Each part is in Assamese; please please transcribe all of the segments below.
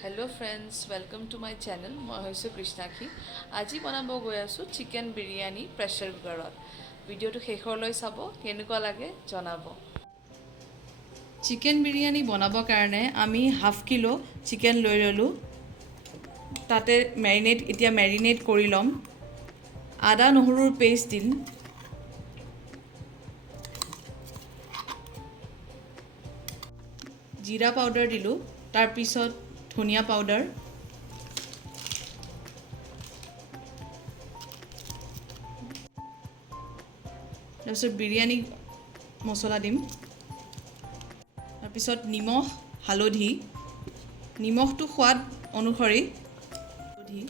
Hello friends, welcome to my channel. মই হৈছোঁ কৃষ্ণাক্ষী। আজি বনাব গৈ আছোঁ চিকেন বিৰিয়ানী প্ৰেছাৰ কুকাৰত। ভিডিঅ'টো শেষলৈ চাব, কেনেকুৱা লাগে জনাব। চিকেন বিৰিয়ানী বনাবৰ কাৰণে আমি হাফ কিলো চিকেন লৈ ল'লোঁ। তাতে মেৰিনেট কৰি ল'ম। আদা নহৰুৰ পেষ্ট দিম। জিৰা পাউডাৰ দিলোঁ, তাৰপিছত ধনিয়া পাউডাৰ, তাৰপিছত বিৰিয়ানী মছলা দিম, তাৰপিছত নিমখ, হালধি, নিমখটো সোৱাদ অনুসৰি হালধি।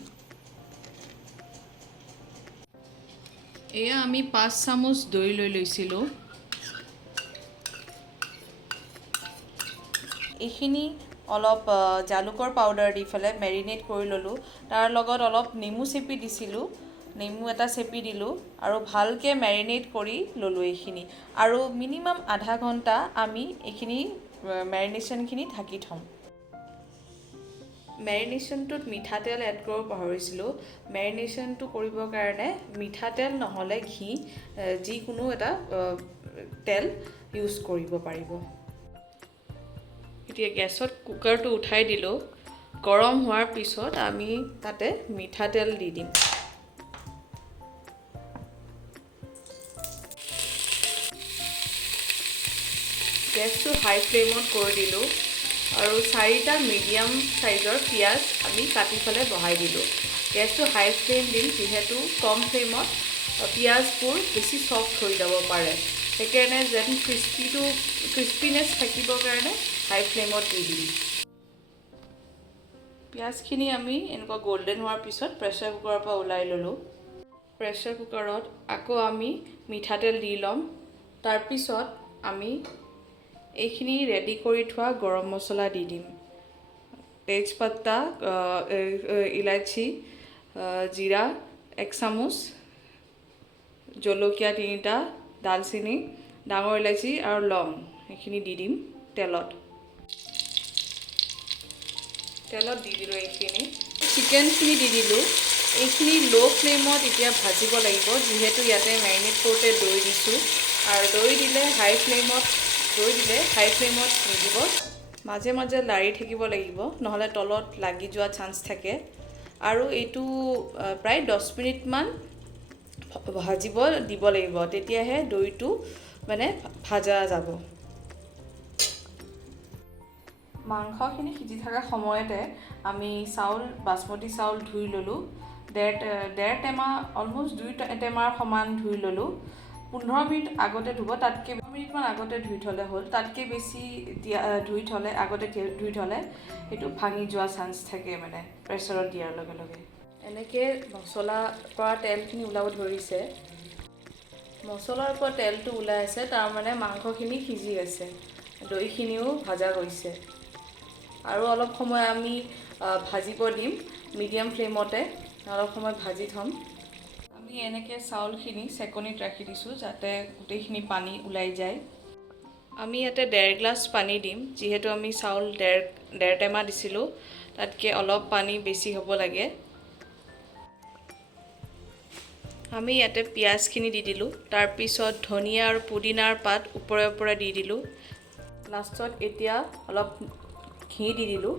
এয়া আমি 5 চামুচ দৈ লৈ লৈছিলোঁ। এইখিনি অলপ জালুকৰ পাউডাৰ দি পেলাই মেৰিনেট কৰি ল'লোঁ। তাৰ লগত অলপ নেমু চেপি দিছিলোঁ, নেমু এটা চেপি দিলোঁ আৰু ভালকৈ মেৰিনেট কৰি ল'লোঁ এইখিনি। আৰু মিনিমাম আধা ঘণ্টা আমি এইখিনি মেৰিনেশ্যনখিনি ঢাকি থ'ম। মেৰিনেশ্যনটোত মিঠাতেল এড কৰিব পাহৰিছিলোঁ। মেৰিনেশ্যনটো কৰিবৰ কাৰণে মিঠাতেল নহ'লে ঘি, যিকোনো এটা তেল ইউজ কৰিব পাৰিব। এতিয়া গেছত কুকাৰটো উঠাই দিলোঁ। গৰম হোৱাৰ পিছত আমি তাতে মিঠাতেল দি দিম। গেছটো হাই ফ্লেমত কৰি দিলোঁ আৰু 4টা মিডিয়াম চাইজৰ পিঁয়াজ আমি কাটি পেলাই বহাই দিলোঁ। গেছটো হাই ফ্লেম দিম, যিহেতু কম ফ্লেমত পিঁয়াজবোৰ বেছি ছফ্ট হৈ যাব পাৰে। সেইকাৰণে যেন ক্ৰিস্পিনেছ থাকিবৰ কাৰণে হাই ফ্লেমত দি দিম। পিঁয়াজখিনি আমি এনেকুৱা গল্ডেন হোৱাৰ পিছত প্ৰেছাৰ কুকাৰৰ পৰা ওলাই ল'লোঁ। প্ৰেছাৰ কুকাৰত আকৌ আমি মিঠাতেল দি ল'ম। তাৰপিছত আমি এইখিনি ৰেডি কৰি থোৱা গৰম মছলা দি দিম। তেজপাতা, ইলাচি, জিৰা 1 চামুচ, জলকীয়া 3টা, দালচেনি, ডাঙৰ ইলাচি আৰু লং এইখিনি দি দিম তেলত দি দিলোঁ। এইখিনি চিকেনখিনি দি দিলোঁ। এইখিনি ল' ফ্লেমত এতিয়া ভাজিব লাগিব, যিহেতু ইয়াতে মেৰিনেট কৰোঁতে দৈ দিছোঁ। আৰু দৈ দিলে হাই ফ্লেমত নিদিব। মাজে মাজে লাৰি থাকিব লাগিব, নহ'লে তলত লাগি যোৱা চান্স থাকে। আৰু এইটো প্ৰায় 10 মিনিটমান ভাজিব দিব লাগিব, তেতিয়াহে দৈটো ভাজা যাব। মাংসখিনি সিজি থকা সময়তে আমি বাচমতি চাউল ধুই ল'লোঁ। ডেৰ টেমা, অলম'ষ্ট 2 টেমাৰ সমান ধুই ল'লোঁ। 15 মিনিট আগতে ধুব, তাতকৈ 15 মিনিটমান আগতে ধুই থ'লে হ'ল। তাতকৈ বেছি আগতে ধুই থ'লে সেইটো ভাঙি যোৱা চান্স থাকে, প্ৰেছাৰত দিয়াৰ লগে লগে। এনেকৈ মছলাৰ পৰা তেলখিনি ওলাব ধৰিছে। মছলাৰ পৰা তেলটো ওলাই আছে, তাৰমানে মাংসখিনি সিজি আছে, দৈখিনিও ভাজা হৈছে। আৰু অলপ সময় আমি ভাজিব দিম মিডিয়াম ফ্লেমতে। অলপ সময় ভাজি থ'ম। আমি এনেকৈ চাউলখিনি চেকনিত ৰাখি দিছোঁ, যাতে গোটেইখিনি পানী ওলাই যায়। আমি ইয়াতে 1.5 গ্লাছ পানী দিম, যিহেতু আমি চাউল ডেৰ টেমা দিছিলোঁ, তাতকৈ অলপ পানী বেছি হ'ব লাগে। আমি ইয়াতে পিঁয়াজখিনি দি দিলোঁ, তাৰপিছত ধনিয়া আৰু পুদিনাৰ পাত ওপৰে দি দিলোঁ। লাষ্টত এতিয়া অলপ ঘি দি দিলোঁ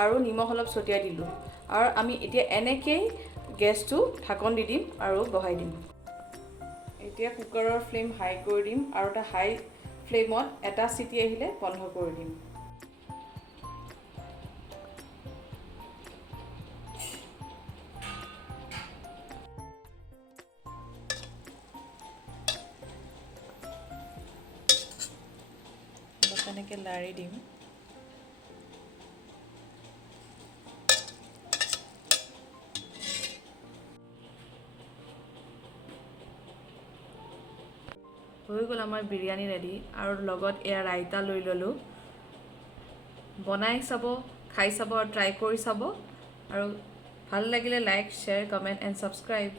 আৰু নিমখ অলপ ছটিয়াই দিলোঁ। আৰু আমি এতিয়া এনেকৈয়ে গেছটো ঢাকন দি দিম আৰু বহাই দিম। এতিয়া কুকাৰৰ ফ্লেম হাই কৰি দিম আৰু এটা হাই ফ্লেমত এটা চিটি আহিলে বন্ধ কৰি দিম। তেনেকৈ লাৰি দিম। হৈ গ'ল আমাৰ বিৰিয়ানী ৰেডি। আৰু লগত এয়া ৰাইতা লৈ ল'লোঁ। বনাই চাব, খাই চাব আৰু ট্ৰাই কৰি চাব। আৰু ভাল লাগিলে like, share, comment and subscribe.